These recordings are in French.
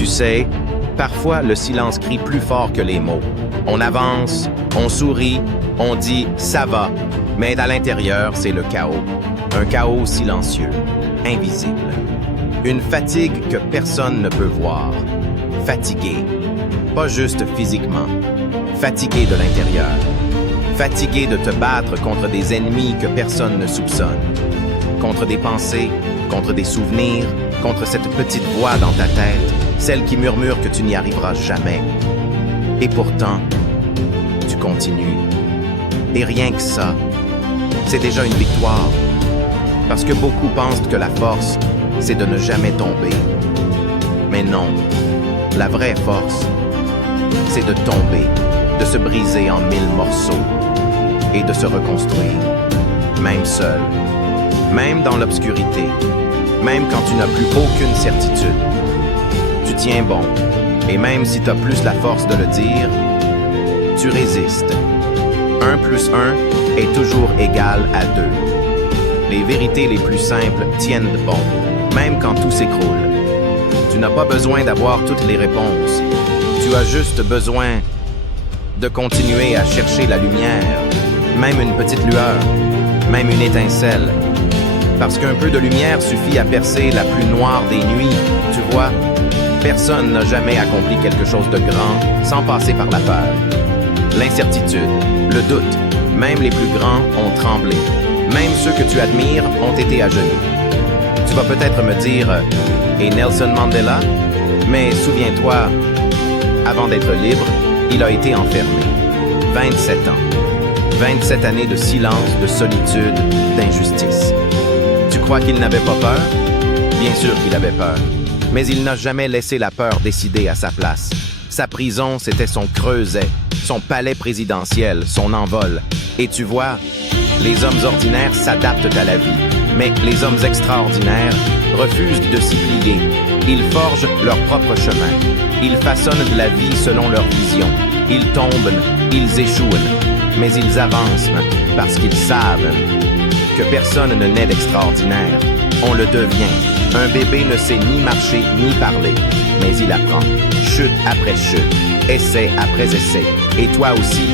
Tu sais, parfois le silence crie plus fort que les mots. On avance, on sourit, on dit « ça va », mais à l'intérieur, c'est le chaos. Un chaos silencieux, invisible. Une fatigue que personne ne peut voir. Fatigué. Pas juste physiquement. Fatigué de l'intérieur. Fatigué de te battre contre des ennemis que personne ne soupçonne. Contre des pensées, contre des souvenirs, contre cette petite voix dans ta tête, celle qui murmure que tu n'y arriveras jamais. Et pourtant, tu continues. Et rien que ça, c'est déjà une victoire. Parce que beaucoup pensent que la force, c'est de ne jamais tomber. Mais non, la vraie force, c'est de tomber, de se briser en 1000 morceaux et de se reconstruire, même seul, même dans l'obscurité, même quand tu n'as plus aucune certitude. Tu tiens bon, et même si tu as plus la force de le dire, tu résistes. 1 + 1 est toujours égal à 2. Les vérités les plus simples tiennent bon, même quand tout s'écroule. Tu n'as pas besoin d'avoir toutes les réponses. Tu as juste besoin de continuer à chercher la lumière, même une petite lueur, même une étincelle. Parce qu'un peu de lumière suffit à percer la plus noire des nuits. Tu vois, personne n'a jamais accompli quelque chose de grand sans passer par la peur. L'incertitude, le doute, même les plus grands ont tremblé. Même ceux que tu admires ont été à genoux. Tu vas peut-être me dire « Et Nelson Mandela ?» Mais souviens-toi, avant d'être libre, il a été enfermé. 27 ans. 27 années de silence, de solitude, d'injustice. Tu crois qu'il n'avait pas peur? Bien sûr qu'il avait peur. Mais il n'a jamais laissé la peur décider à sa place. Sa prison, c'était son creuset, son palais présidentiel, son envol. Et tu vois, les hommes ordinaires s'adaptent à la vie. Mais les hommes extraordinaires refusent de s'y plier. Ils forgent leur propre chemin. Ils façonnent de la vie selon leur vision. Ils tombent, ils échouent, mais ils avancent parce qu'ils savent que personne ne naît d'extraordinaire. On le devient. Un bébé ne sait ni marcher ni parler, mais il apprend. Chute après chute, essai après essai. Et toi aussi,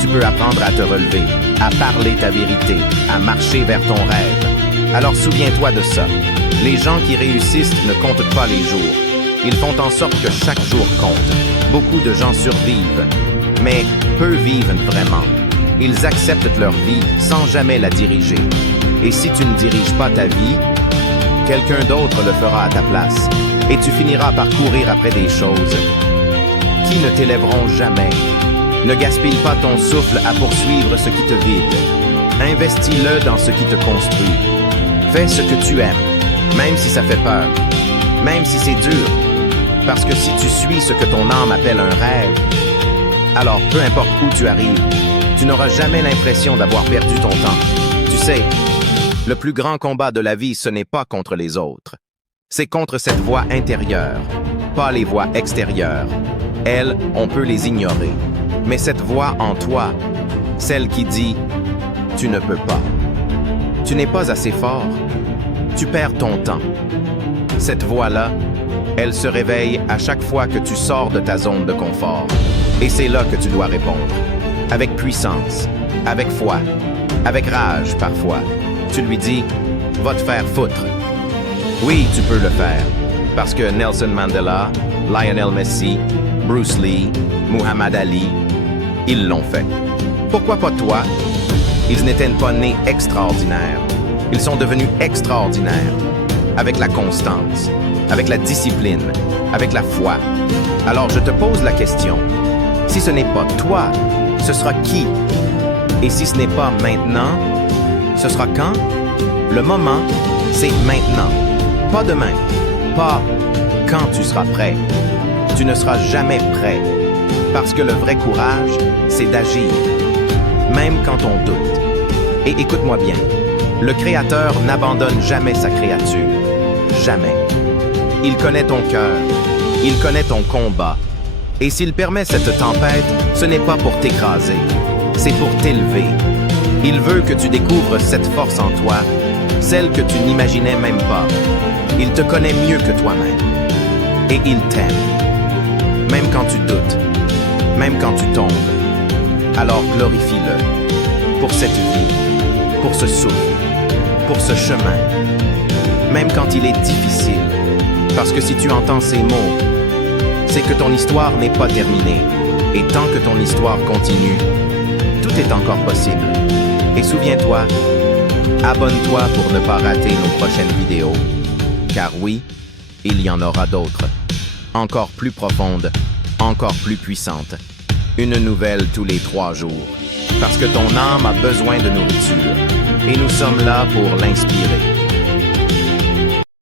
tu peux apprendre à te relever, à parler ta vérité, à marcher vers ton rêve. Alors souviens-toi de ça. Les gens qui réussissent ne comptent pas les jours. Ils font en sorte que chaque jour compte. Beaucoup de gens survivent, mais peu vivent vraiment. Ils acceptent leur vie sans jamais la diriger. Et si tu ne diriges pas ta vie, quelqu'un d'autre le fera à ta place. Et tu finiras par courir après des choses qui ne t'élèveront jamais. Ne gaspille pas ton souffle à poursuivre ce qui te vide. Investis-le dans ce qui te construit. Fais ce que tu aimes, même si ça fait peur, même si c'est dur. Parce que si tu suis ce que ton âme appelle un rêve, alors peu importe où tu arrives, tu n'auras jamais l'impression d'avoir perdu ton temps. Tu sais, le plus grand combat de la vie, ce n'est pas contre les autres. C'est contre cette voix intérieure, pas les voix extérieures. Elles, on peut les ignorer. Mais cette voix en toi, celle qui dit « tu ne peux pas ». Tu n'es pas assez fort. Tu perds ton temps. Cette voix-là, elle se réveille à chaque fois que tu sors de ta zone de confort. Et c'est là que tu dois répondre. Avec puissance, avec foi, avec rage parfois. Tu lui dis « va te faire foutre ». Oui, tu peux le faire. Parce que Nelson Mandela, Lionel Messi, Bruce Lee, Muhammad Ali, ils l'ont fait. Pourquoi pas toi? Ils n'étaient pas nés extraordinaires. Ils sont devenus extraordinaires. Avec la constance, avec la discipline, avec la foi. Alors je te pose la question. Si ce n'est pas toi, ce sera qui? Et si ce n'est pas maintenant, ce sera quand? Le moment, c'est maintenant. Pas demain. Pas quand tu seras prêt. Tu ne seras jamais prêt. Parce que le vrai courage, c'est d'agir. Même quand on doute. Et écoute-moi bien, le Créateur n'abandonne jamais sa créature. Jamais. Il connaît ton cœur. Il connaît ton combat. Et s'il permet cette tempête, ce n'est pas pour t'écraser. C'est pour t'élever. Il veut que tu découvres cette force en toi, celle que tu n'imaginais même pas. Il te connaît mieux que toi-même. Et il t'aime. Même quand tu doutes, même quand tu tombes. Alors glorifie-le pour cette vie, pour ce souffle, pour ce chemin. Même quand il est difficile, parce que si tu entends ces mots, c'est que ton histoire n'est pas terminée. Et tant que ton histoire continue, tout est encore possible. Et souviens-toi, abonne-toi pour ne pas rater nos prochaines vidéos. Car oui, il y en aura d'autres. Encore plus profondes, encore plus puissantes. Une nouvelle tous les 3 jours. Parce que ton âme a besoin de nourriture. Et nous sommes là pour l'inspirer.